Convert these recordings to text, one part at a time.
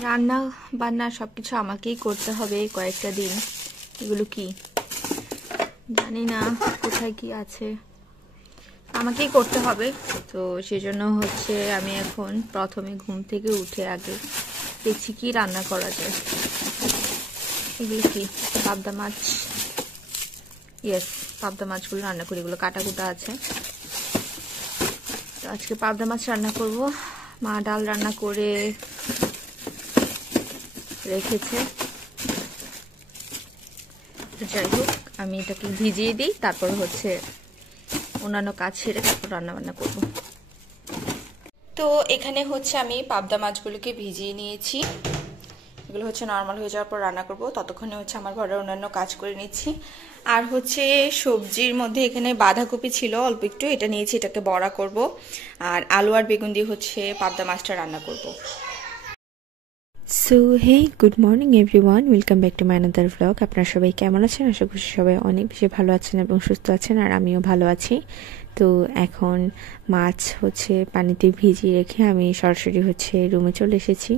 রান্না বান্না সবকিছু আমাকেই করতে হবে কয়েকটা দিন। এগুলো কি জানি না, কোথায় কি আছে, আমাকেই করতে হবে। তো সেজন্য হচ্ছে আমি এখন প্রথমে ঘুম থেকে উঠে আগে দেখছি কি রান্না করা যায়। এগুলো কি পাবদা মাছ, ইয়েস পাবদা মাছগুলো রান্না করি, এগুলো কাটা কুটা আছে। তো আজকে পাবদা মাছ রান্না করব। মা ডাল রান্না করে রেখেছে। যাই হোক, আমি এটাকে ভিজিয়ে দিই, তারপর হচ্ছে অন্যান্য কাজ সেরে তারপর রান্না বান্না করব। তো এখানে হচ্ছে আমি পাবদা মাছগুলোকে ভিজিয়ে নিয়েছি। এগুলো হচ্ছে নর্মাল হয়ে যাওয়ার পর রান্না করব। ততক্ষণে হচ্ছে আমার ঘরের অন্যান্য কাজ করে নিচ্ছি। আর হচ্ছে সবজির মধ্যে এখানে বাঁধাকপি ছিল অল্প একটু, এটা নিয়েছি, এটাকে বড়া করব। আর আলু আর বেগুন দিয়ে হচ্ছে পাবদা মাছটা রান্না করব। So hey, good morning everyone, welcome back to my another vlog. আপনারা সবাই কেমন আছেন? আশা করছি সবাই অনেক বেশি ভালো আছেন এবং সুস্থ আছেন, আর আমিও ভালো আছি। তো এখন মাছ হচ্ছে পানিতে ভিজিয়ে রেখে আমি সরাসরি হচ্ছে রুমে চলে এসেছি।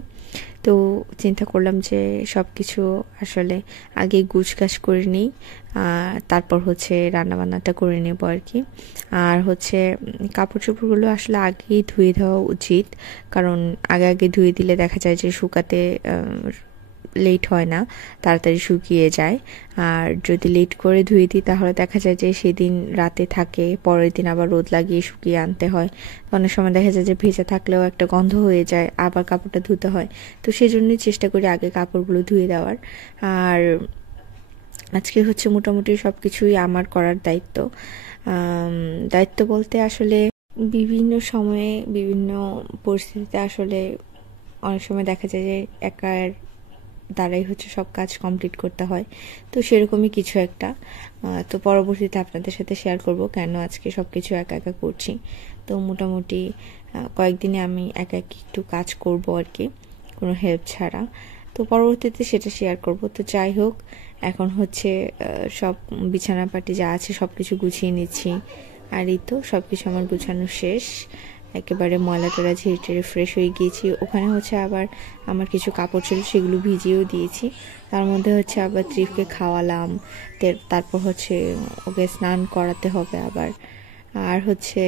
তো চিন্তা করলাম যে সব কিছু আসলে আগে গুছগাছ করে নিই, তারপর হচ্ছে রান্নাবান্নাটা করে নেব আর কি। আর হচ্ছে কাপড় চোপড়গুলো আসলে আগেই ধুয়ে দেওয়া উচিত, কারণ আগে আগে ধুয়ে দিলে দেখা যায় যে শুকাতে লেট হয় না, তাড়াতাড়ি শুকিয়ে যায়। আর যদি লেট করে ধুয়ে দিই তাহলে দেখা যায় যে সেদিন রাতে থাকে, পরের দিন আবার রোদ লাগিয়ে শুকিয়ে আনতে হয়। অনেক সময় দেখা যায় যে ভেজা থাকলেও একটা গন্ধ হয়ে যায়, আবার কাপড়টা ধুতে হয়। তো সেই জন্যই চেষ্টা করি আগে কাপড়গুলো ধুয়ে দেওয়ার। আর আজকে হচ্ছে মোটামুটি সব কিছুই আমার করার দায়িত্ব। দায়িত্ব বলতে আসলে বিভিন্ন সময়ে বিভিন্ন পরিস্থিতিতে আসলে অনেক সময় দেখা যায় যে একার দ্বারাই হচ্ছে সব কাজ কমপ্লিট করতে হয়। তো সেরকমই কিছু একটা। তো পরবর্তীতে আপনাদের সাথে শেয়ার করব কেন আজকে সব কিছু একা একা করছি। তো মোটামুটি কয়েকদিনে আমি একা একটু কাজ করব আর কি, কোনো হেল্প ছাড়া। তো পরবর্তীতে সেটা শেয়ার করব। তো যাই হোক, এখন হচ্ছে সব বিছানাপাটি যা আছে সব কিছু গুছিয়ে নিচ্ছি। আর এই তো সব কিছু আমার গুছানো শেষ, একেবারে ময়লা টলা ঝেড়ে টেড়ে ফ্রেশ হয়ে গিয়েছি। ওখানে হচ্ছে আবার আমার কিছু কাপড় ছিল, সেগুলো ভিজিয়েও দিয়েছি। তার মধ্যে হচ্ছে আবার ত্রিফকে খাওয়ালাম, তারপর হচ্ছে ওকে স্নান করাতে হবে আবার। আর হচ্ছে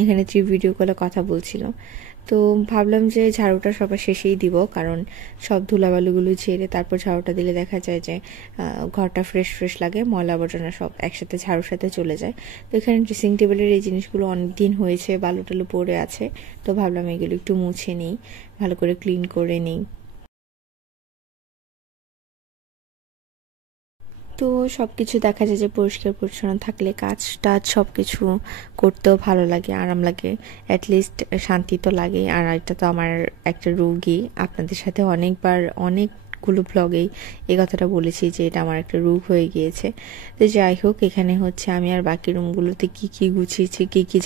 এখানে ত্রিফ ভিডিও কলে কথা বলছিল। তো ভাবলাম যে ঝাড়ুটা সবার শেষেই দিব, কারণ সব ধুলাবালুগুলো ঝেড়ে তারপর ঝাড়ুটা দিলে দেখা যায় যে ঘরটা ফ্রেশ ফ্রেশ লাগে, ময়লা আবর্জনা সব একসাথে ঝাড়ুর সাথে চলে যায়। তো এখানে ড্রেসিং টেবিলের এই জিনিসগুলো অনেক দিন হয়েছে, বালু টালু পড়ে আছে। তো ভাবলাম এগুলো একটু মুছে নিই, ভালো করে ক্লিন করে নিই। তো সব কিছু দেখা যায় যে পরিষ্কার পরিচ্ছন্ন থাকলে কাজ টাজ সব কিছু করতেও ভালো লাগে, আরাম লাগে, অ্যাটলিস্ট শান্তি তো লাগে। আর এটা তো আমার একটা রোগই, আপনাদের সাথে অনেকবার অনেকগুলো ব্লগেই এই কথাটা বলেছি যে এটা আমার একটা রোগ হয়ে গিয়েছে। তো যাই হোক, এখানে হচ্ছে আমি আর বাকি রুমগুলোতে কি কি গুছিয়েছি, কি কি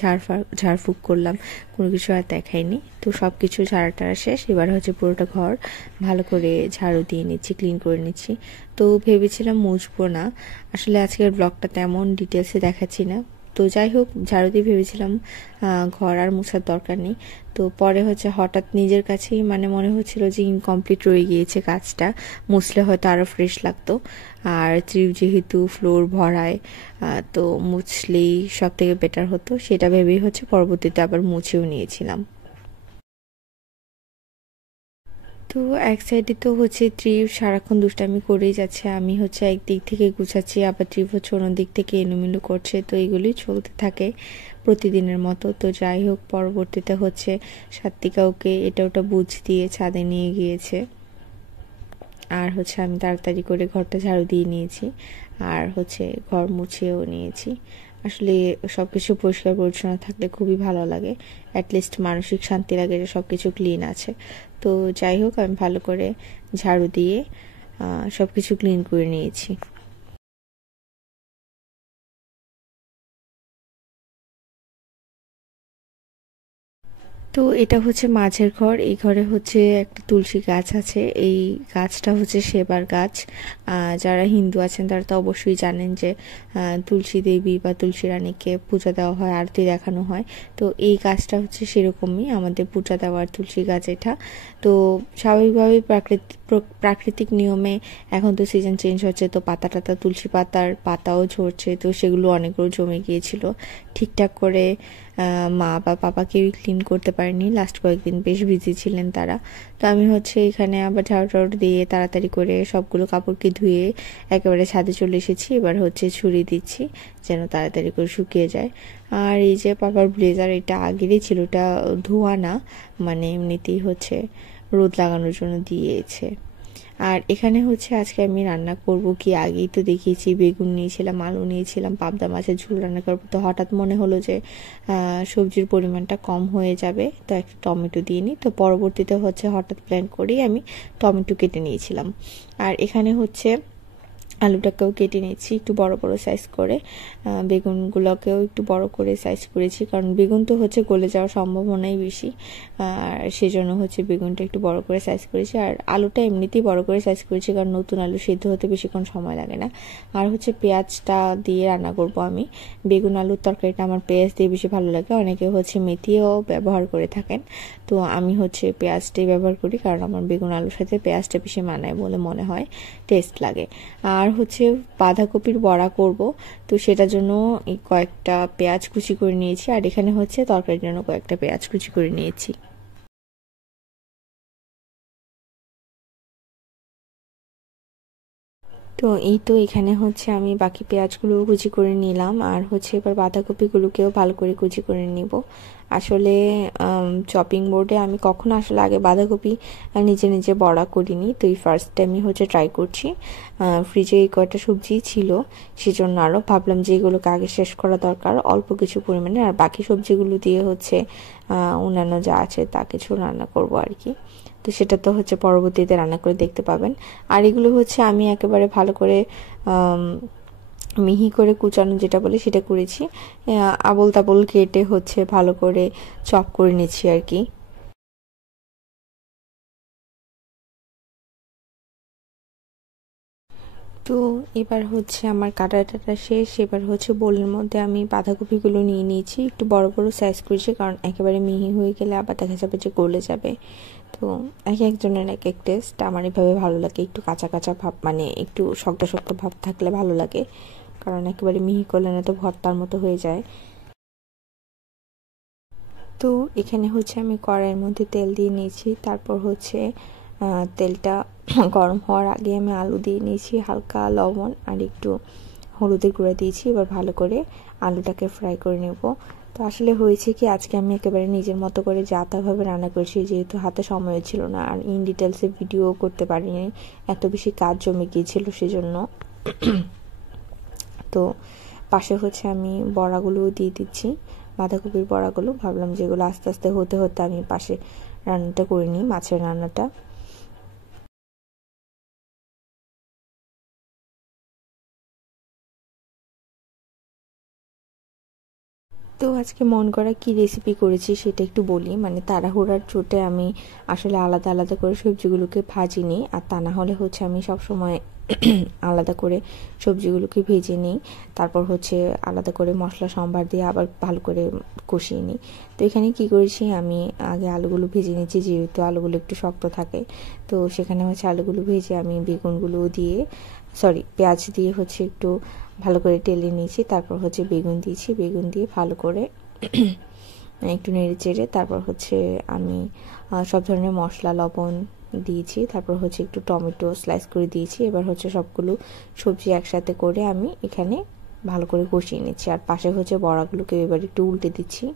ঝাড়ফুঁক করলাম, কোনো কিছু আর দেখাইনি। তো সব কিছু ঝাড়া টাড়া শেষ, এবার হচ্ছে পুরোটা ঘর ভালো করে ঝাড়ু দিয়ে নিচ্ছি, ক্লিন করে নিচ্ছি। তো ভেবেছিলাম মুছবো না, আসলে আজকের ব্লগটা তেমন ডিটেলসে দেখাচ্ছি না। তো যাই হোক, ঝাড়ু দিয়ে ভেবেছিলাম ঘর আর মুছার দরকার নেই। তো পরে হচ্ছে হঠাৎ নিজের কাছেই মানে মনে হচ্ছিল যে ইনকমপ্লিট রয়ে গিয়েছে কাজটা, মুছলে হয়তো আরও ফ্রেশ লাগতো। আর ত্রিপ যেহেতু ফ্লোর ভরায়, তো মুছলেই সব থেকে বেটার হতো, সেটা ভেবেই হচ্ছে পরবর্তীতে আবার মুছেও নিয়েছিলাম। তো এক সাইডে তো হচ্ছে ট্রিপ সারাক্ষণ দুষ্টামি করেই যাচ্ছে, আমি হচ্ছে একদিক থেকে গুছাচ্ছি, আবার ট্রিপ হচ্ছে অন্য দিক থেকে এলোমেলো করছে। তো এগুলোই চলতে থাকে প্রতিদিনের মতো। তো যাই হোক, পরবর্তীতে হচ্ছে সাত্বিকা ওকে এটা ওটা বুঝ দিয়ে ছাদে নিয়ে গিয়েছে। আর হচ্ছে আমি তাড়াতাড়ি করে ঘরটা ঝাড়ু দিয়ে নিয়েছি, আর হচ্ছে ঘর মুছেও নিয়েছি। আসলে সব কিছু পরিষ্কার পরিচ্ছন্ন থাকলে খুবই ভালো লাগে, অ্যাটলিস্ট মানসিক শান্তি লাগে যে সব কিছু ক্লিন আছে। তো যাই হোক, আমি ভালো করে ঝাড়ু দিয়ে সব কিছু ক্লিন করে নিয়েছি। তো এটা হচ্ছে মাঝের ঘর। এই ঘরে হচ্ছে একটা তুলসী গাছ আছে। এই গাছটা হচ্ছে সেবার গাছ। যারা হিন্দু আছেন তারা তো অবশ্যই জানেন যে তুলসী দেবী বা তুলসী রানীকে পূজা দেওয়া হয়, আরতি দেখানো হয়। তো এই গাছটা হচ্ছে সেরকমই আমাদের পূজা দেওয়ার তুলসী গাছ এটা। তো স্বাভাবিকভাবেই প্রাকৃতিক নিয়মে এখন তো সিজন চেঞ্জ হচ্ছে, তো পাতা টাতা তুলসী পাতাও ঝরছে, তো সেগুলো অনেকগুলো জমে গিয়েছিল। ঠিকঠাক করে মা বা পাপা কেউই ক্লিন করতে পারেনি। লাস্ট কয়েকদিন বেশ বিজি ছিলেন তারা। তো আমি হচ্ছে এখানে আবার ঝাড়ু টাড়ু দিয়ে তাড়াতাড়ি করে সবগুলো কাপড়কে ধুয়ে একেবারে ছাদে চলে এসেছি। এবার হচ্ছে ছুরি দিচ্ছি যেন তাড়াতাড়ি করে শুকিয়ে যায়। আর এই যে পাপার ব্লেজার, এটা আগেরই ছিল, এটা ধোয়া না, মানে এমনিতেই হচ্ছে রোদ লাগানোর জন্য দিয়েছে। আর এখানে হচ্ছে আজকে আমি রান্না করব কি, আগেই তো দেখিয়েছি, বেগুন নিয়েছিলাম, আলু নিয়েছিলাম, পাবদা মাছের ঝোল রান্না করবো। তো হঠাৎ মনে হলো যে সবজির পরিমাণটা কম হয়ে যাবে, তো একটা টমেটো দিয়ে নিই। তো পরবর্তীতে হচ্ছে হঠাৎ প্ল্যান করেই আমি টমেটো কেটে নিয়েছিলাম। আর এখানে হচ্ছে আলুটাকেও কেটে নিচ্ছি একটু বড় বড় সাইজ করে। বেগুনগুলোকেও একটু বড় করে সাইজ করেছি, কারণ বেগুন তো হচ্ছে গলে যাওয়ার সম্ভাবনাই বেশি। আর সেজন্য হচ্ছে বেগুনটা একটু বড় করে সাইজ করেছি। আর আলুটা এমনিতেই বড় করে সাইজ করেছি, কারণ নতুন আলু সিদ্ধ হতে বেশিক্ষণ সময় লাগে না। আর হচ্ছে পেঁয়াজটা দিয়ে রান্না করব আমি। বেগুন আলুর তরকারিটা আমার পেঁয়াজ দিয়ে বেশি ভালো লাগে। অনেকে হচ্ছে মেথিও ব্যবহার করে থাকেন, তো আমি হচ্ছে পেঁয়াজটাই ব্যবহার করি, কারণ আমার বেগুন আলুর সাথে পেঁয়াজটা বেশি মানায় বলে মনে হয়, টেস্ট লাগে। আর হচ্ছে বাঁধাকপির বড়া করব, তো সেটার জন্য কয়েকটা পেঁয়াজ কুচি করে নিয়েছি। আর এখানে হচ্ছে তরকারির জন্য কয়েকটা পেঁয়াজ কুচি করে নিয়েছি। তো এই তো এখানে হচ্ছে আমি বাকি পেঁয়াজগুলো কুচি করে নিলাম, আর হচ্ছে এবার বাঁধাকপিগুলোকেও ভালো করে কুচি করে নিব। আসলে চপিং বোর্ডে আমি কখনো আসলে আগে বাঁধাকপি নিজে নিজে বড়া করিনি, তো এই ফার্স্ট টাইমই হচ্ছে ট্রাই করছি। ফ্রিজে এই কয়টা সবজি ছিল, সেজন্য আরও ভাবলাম যে এগুলোকে আগে শেষ করা দরকার অল্প কিছু পরিমাণে, আর বাকি সবজিগুলো দিয়ে হচ্ছে অন্যান্য যা আছে তা কিছু রান্না করব আর কি। তো সেটা তো হচ্ছে পরবর্তীতে রান্না করে দেখতে পাবেন। আর এগুলো হচ্ছে আমি একেবারে ভালো করে মিহি করে কুচানো যেটা বলে সেটা করেছি। আবল তাবল কেটে হচ্ছে ভালো করে চপ করে নিচ্ছি আর কি। তো এবার হচ্ছে আমার কাটা টাটা শেষ। এবার হচ্ছে বোলের মধ্যে আমি বাঁধাকপিগুলো নিয়ে নিয়েছি, একটু বড় বড় সাইজ করেছি, কারণ একেবারে মিহি হয়ে গেলে আবার দেখা যাবে যে গলে যাবে। তো এক একজনের এক এক টেস্ট। আমার এভাবে ভালো লাগে, একটু কাঁচা কাঁচা ভাব, মানে একটু শক্ত শক্ত ভাব থাকলে ভালো লাগে, কারণ একেবারে মিহি করলে না তো ভর্তার মতো হয়ে যায়। তো এখানে হচ্ছে আমি কড়াইয়ের মধ্যে তেল দিয়ে নিয়েছি, তারপর হচ্ছে তেলটা গরম হওয়ার আগে আমি আলু দিয়ে নিয়েছি, হালকা লবণ আর একটু হলুদের গুঁড়া দিয়েছি। এবার ভালো করে আলুটাকে ফ্রাই করে নেব। তো আসলে হয়েছে কি, আজকে আমি একেবারে নিজের মতো করে যা তাভাবে রান্না করেছি, যেহেতু হাতে সময় ছিল না আর ইন ডিটেলসে ভিডিও করতে পারিনি, এত বেশি কাজ জমে গিয়েছিল সেজন্য। তো পাশে হচ্ছে আমি বড়াগুলোও দিয়ে দিচ্ছি, বাঁধাকপির বড়াগুলো। ভাবলাম যেগুলো আস্তে আস্তে হতে হতে আমি পাশে রান্নাটা করে নিই, মাছের রান্নাটা। তো আজকে মন করা কি রেসিপি করেছি সেটা একটু বলি। মানে তাড়াহুড়ার চোটে আমি আসলে আলাদা আলাদা করে সবজিগুলোকে ভাজিনি, আর তা না হলে হচ্ছে আমি সব সময় আলাদা করে সবজিগুলোকে ভেজে নিই, তারপর হচ্ছে আলাদা করে মশলা সম্বার দিয়ে আবার ভালো করে কষিয়ে নিই। তো এখানে কি করেছি, আমি আগে আলুগুলো ভেজে নিচ্ছি, যেহেতু আলুগুলো একটু শক্ত থাকে। তো সেখানে হচ্ছে আলুগুলো ভেজে আমি বেগুনগুলো দিয়ে, সরি পেঁয়াজ দিয়ে হচ্ছে একটু ভালো করে টেলে নিয়েছি। তারপর হচ্ছে বেগুন দিয়েছি, বেগুন দিয়ে ভালো করে একটু নেড়ে চেড়ে তারপর হচ্ছে আমি সব ধরনের মশলা লবণ দিয়েছি। তারপর হচ্ছে একটু টমেটো স্লাইস করে দিয়েছি। এবার হচ্ছে সবগুলো সবজি একসাথে করে আমি এখানে ভালো করে কষিয়ে নিচ্ছি। আর পাশে হচ্ছে বড়াগুলোকে এবার একটু উল্টে দিচ্ছি।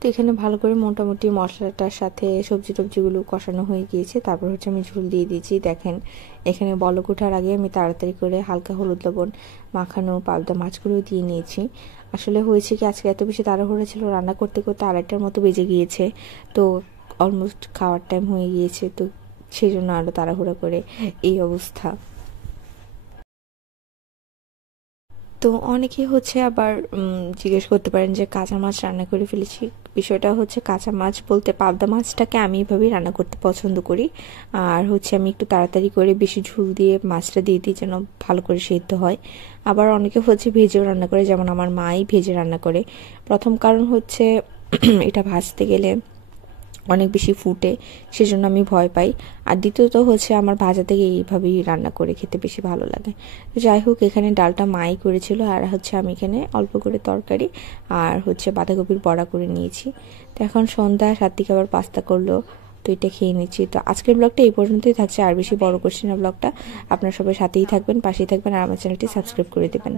তো এখানে ভালো করে মোটামুটি মশলাটার সাথে সবজি টবজিগুলো কষানো হয়ে গিয়েছে। তারপর হচ্ছে আমি ঝোল দিয়ে দিয়েছি। দেখেন এখানে বলক ওঠার আগে আমি তাড়াতাড়ি করে হালকা হলুদ লবণ মাখানো পাবদা মাছগুলো দিয়ে নিয়েছি। আসলে হয়েছে কি, আজকে এত বেশি তাড়াহুড়ো ছিল, রান্না করতে করতে 2:30টার মতো বেজে গিয়েছে। তো অলমোস্ট খাওয়ার টাইম হয়ে গিয়েছে, তো সেই জন্য আরও তাড়াহুড়া করে এই অবস্থা। তো অনেকেই হচ্ছে আবার জিজ্ঞেস করতে পারেন যে কাঁচা মাছ রান্না করে ফেলেছি। বিষয়টা হচ্ছে কাঁচা মাছ বলতে পাবদা মাছটাকে আমি এভাবেই রান্না করতে পছন্দ করি। আর হচ্ছে আমি একটু তাড়াতাড়ি করে বেশি ঝোল দিয়ে মাছটা দিয়ে দিই যেন ভালো করে সেদ্ধ হয়। আবার অনেকে হচ্ছে ভেজেও রান্না করে, যেমন আমার মাই ভেজে রান্না করে। প্রথম কারণ হচ্ছে এটা ভাজতে গেলে অনেক বেশি ফুটে, সেজন্য আমি ভয় পাই। আর দ্বিতীয়ত হচ্ছে আমার ভাজা থেকে এইভাবেই রান্না করে খেতে বেশি ভালো লাগে। তো যাই হোক, এখানে ডালটা মাই করেছিল, আর হচ্ছে আমি এখানে অল্প করে তরকারি আর হচ্ছে বাঁধাকপির বড়া করে নিয়েছি। তো এখন সন্ধ্যা, সাত দিকে আবার পাস্তা করলো, তো এটা খেয়ে নিচ্ছি। তো আজকের ব্লগটা এই পর্যন্তই থাকছে, আর বেশি বড় করছি না ব্লগটা। আপনারা সবাই সাথেই থাকবেন, পাশেই থাকবেন, আর আমার চ্যানেলটি সাবস্ক্রাইব করে দেবেন।